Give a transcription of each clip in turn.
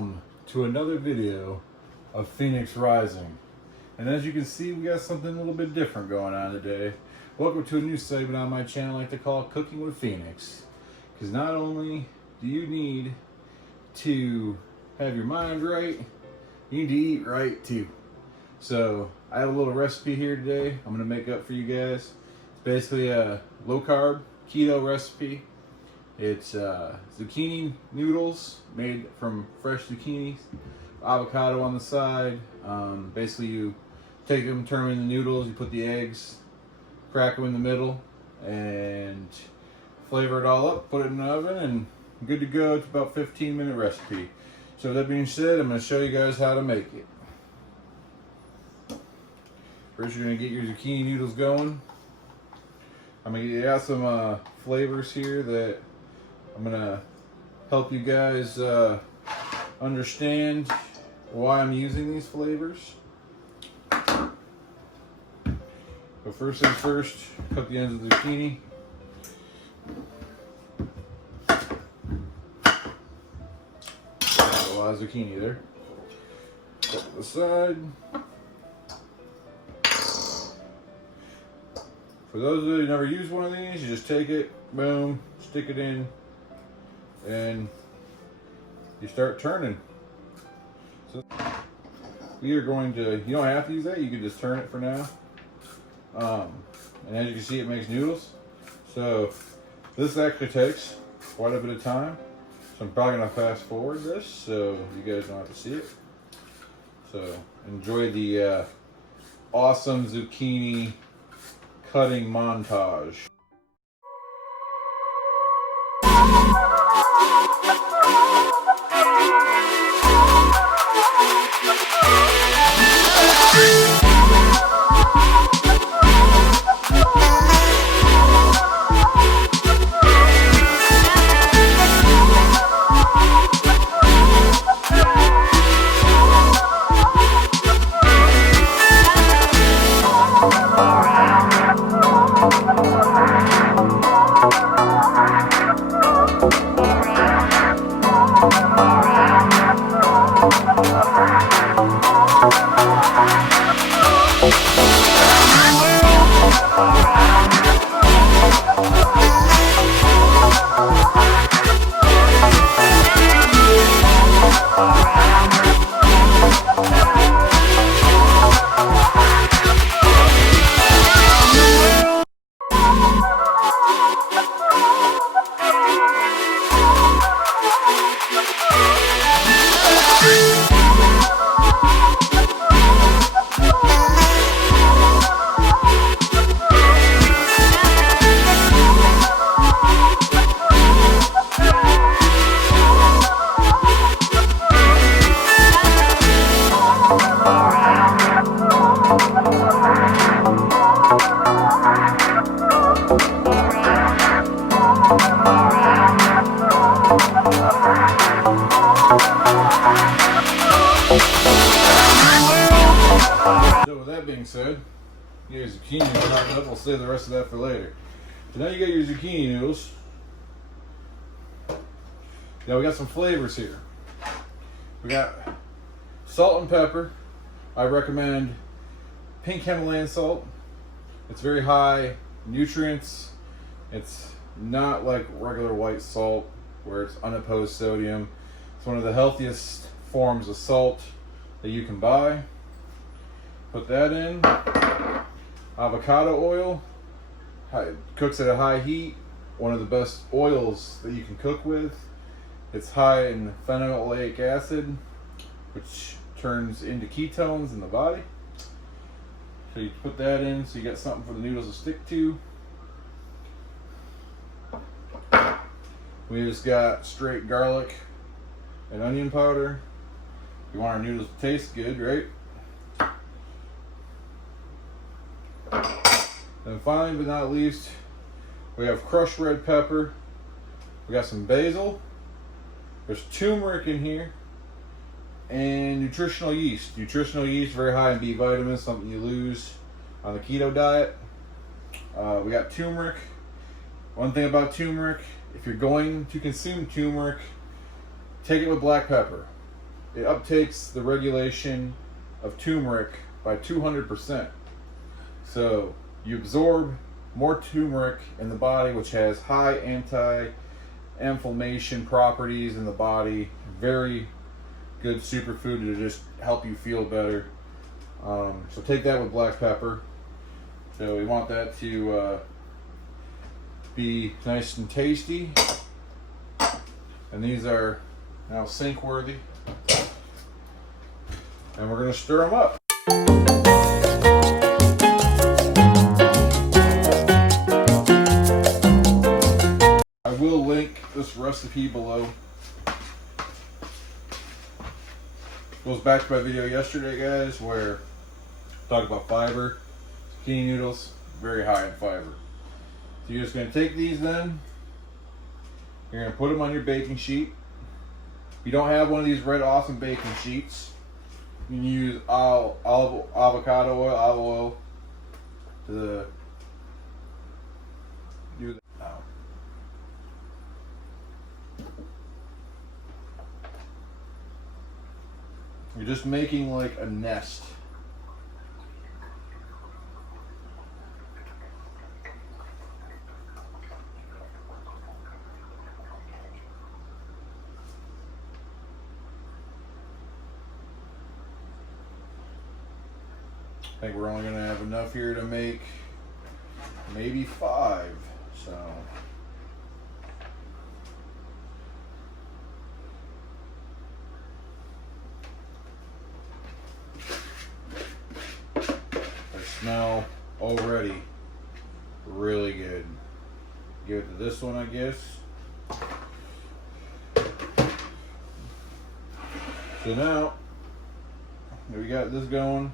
welcome to another video of Phoenix Rising. And as you can see, we got something a little bit different going on today. Welcome to a new segment on my channel I like to call Cooking with Phoenix. Because not only do you need to have your mind right, you need to eat right too. So I have a little recipe here today I'm going to make up for you guys. It's basically a low carb keto recipe. It's zucchini noodles made from fresh zucchinis, avocado on the side. Basically you take them, turn them into noodles, you put the eggs, crack them in the middle, and flavor it all up, put it in the oven, and good to go. It's about a 15-minute recipe. So with that being said, I'm going to show you guys how to make it. First you're going to get your zucchini noodles going. I'm going to get some flavors here that I'm going to help you guys understand why I'm using these flavors. But first things first, cut the ends of the zucchini. Got a lot of zucchini there. Put to the side. For those of you who never used one of these, you just take it, boom, stick it in, and you start turning. So we are going to, you don't have to use that, you can just turn it for now. And as you can see, it makes noodles. So this actually takes quite a bit of time. So I'm probably gonna fast forward this so you guys don't have to see it. So enjoy the awesome zucchini cutting montage. So with that being said, you got your zucchini knocked up. I'll save the rest of that for later. So now you got your zucchini noodles. Now we got some flavors here. We got salt and pepper. I recommend pink Himalayan salt. It's very high nutrients. It's not like regular white salt where it's unopposed sodium. It's one of the healthiest forms of salt that you can buy. Put that in. Avocado oil. Cooks at a high heat. One of the best oils that you can cook with. It's high in phenolic acid, which turns into ketones in the body. So you put that in so you got something for the noodles to stick to. We just got straight garlic and onion powder. You want our noodles to taste good, right? And finally but not least, we have crushed red pepper. We got some basil. There's turmeric in here. And nutritional yeast. Nutritional yeast, very high in B vitamins, something you lose on the keto diet. We got turmeric. One thing about turmeric, if you're going to consume turmeric, take it with black pepper. it uptakes the regulation of turmeric by 200%. So you absorb more turmeric in the body, which has high anti-inflammation properties in the body. Very good superfood to just help you feel better. So take that with black pepper. So we want that to be nice and tasty. And these are now sink worthy. And we're going to stir them up. I will link this recipe below. Goes back to my video yesterday, guys, where I talked about fiber. Zucchini noodles, very high in fiber. So you're just going to take these then. You're going to put them on your baking sheet. If you don't have one of these Red Awesome baking sheets, you can use avocado oil, olive oil to do that. Now, you're just making like a nest. I think we're only going to have enough here to make maybe 5. So they smell already really good. Give it to this one, I guess. So now we got this going.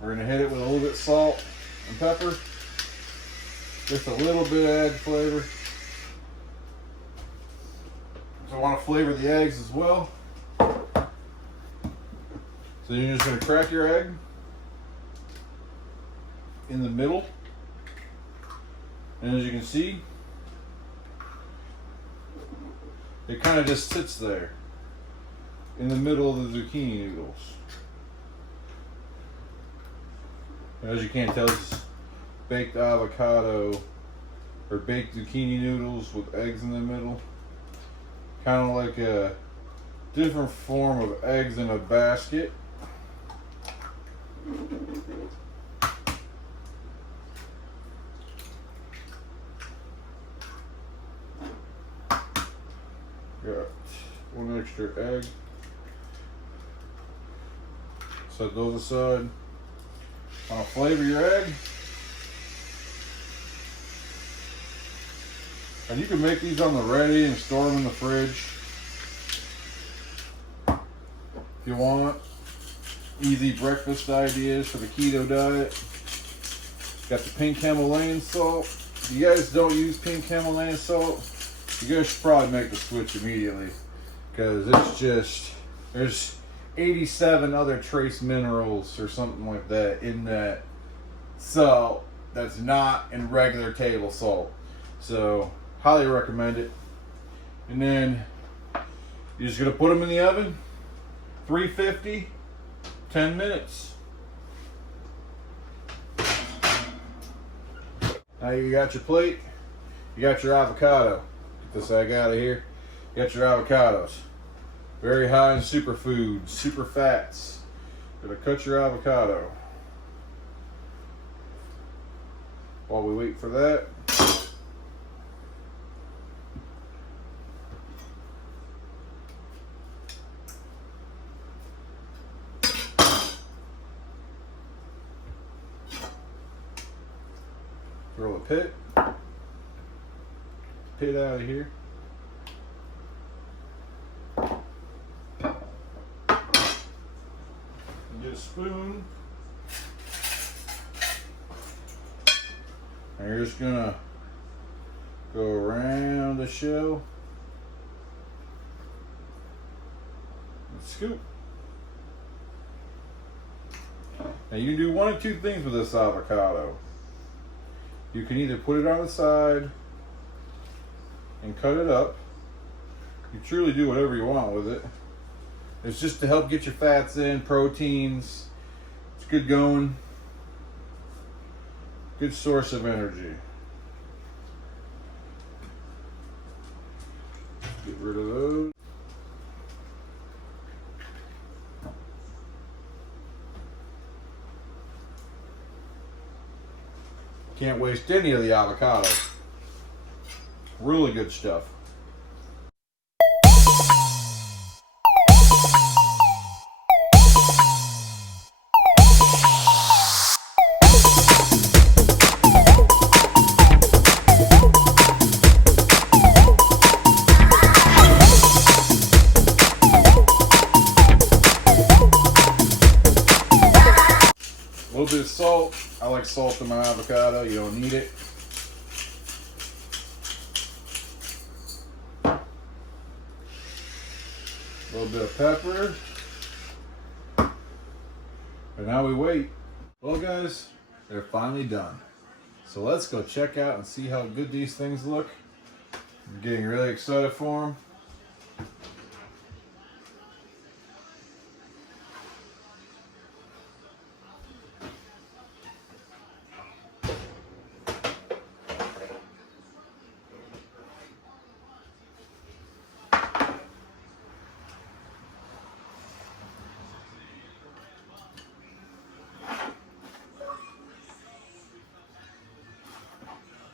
We're going to hit it with a little bit of salt and pepper. Just a little bit of add flavor. So I want to flavor the eggs as well. So you're just going to crack your egg in the middle. And as you can see, it kind of just sits there in the middle of the zucchini noodles. As you can't tell, it's baked avocado or baked zucchini noodles with eggs in the middle. Kind of like a different form of eggs in a basket. Got one extra egg. Set those aside. Want to flavor your egg. And you can make these on the ready and store them in the fridge if you want. Easy breakfast ideas for the keto diet. Got the pink Himalayan salt. If you guys don't use pink Himalayan salt, you guys should probably make the switch immediately, because it's just, there's 87 other trace minerals or something like that in that salt that's not in regular table salt. So highly recommend it. And then you're just gonna put them in the oven, 350, 10 minutes. Now you got your plate, you got your avocado. Get this egg out of here. You got your avocados. Very high in superfoods, super fats. Gonna cut your avocado. While we wait for that, throw the pit out of here. Get a spoon. And you're just gonna go around the shell and scoop. Now you can do one of two things with this avocado. You can either put it on the side and cut it up. You truly do whatever you want with it. It's just to help get your fats in, proteins. It's good going. Good source of energy. Get rid of those. Can't waste any of the avocado. Really good stuff. A little bit of salt. I like salt in my avocado. You don't need it. A little bit of pepper. And now we wait. Well guys, they're finally done. So let's go check out and see how good these things look. I'm getting really excited for them.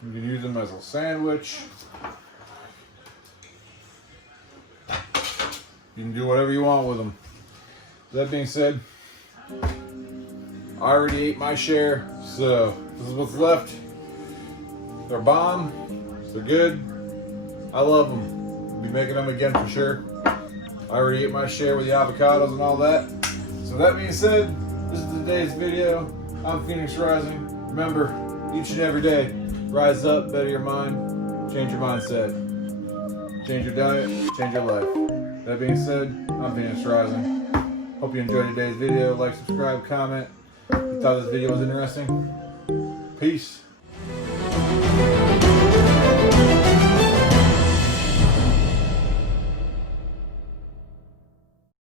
You can use them as a sandwich. You can do whatever you want with them. That being said, I already ate my share, so this is what's left. They're bomb. They're good. I love them. I'll be making them again for sure. I already ate my share with the avocados and all that. So that being said, this is today's video. I'm Phoenix Rising. Remember, each and every day, rise up, better your mind, change your mindset, change your diet, change your life. That being said, I'm Phoenix Rising. Hope you enjoyed today's video. Like, subscribe, comment. If you thought this video was interesting. Peace.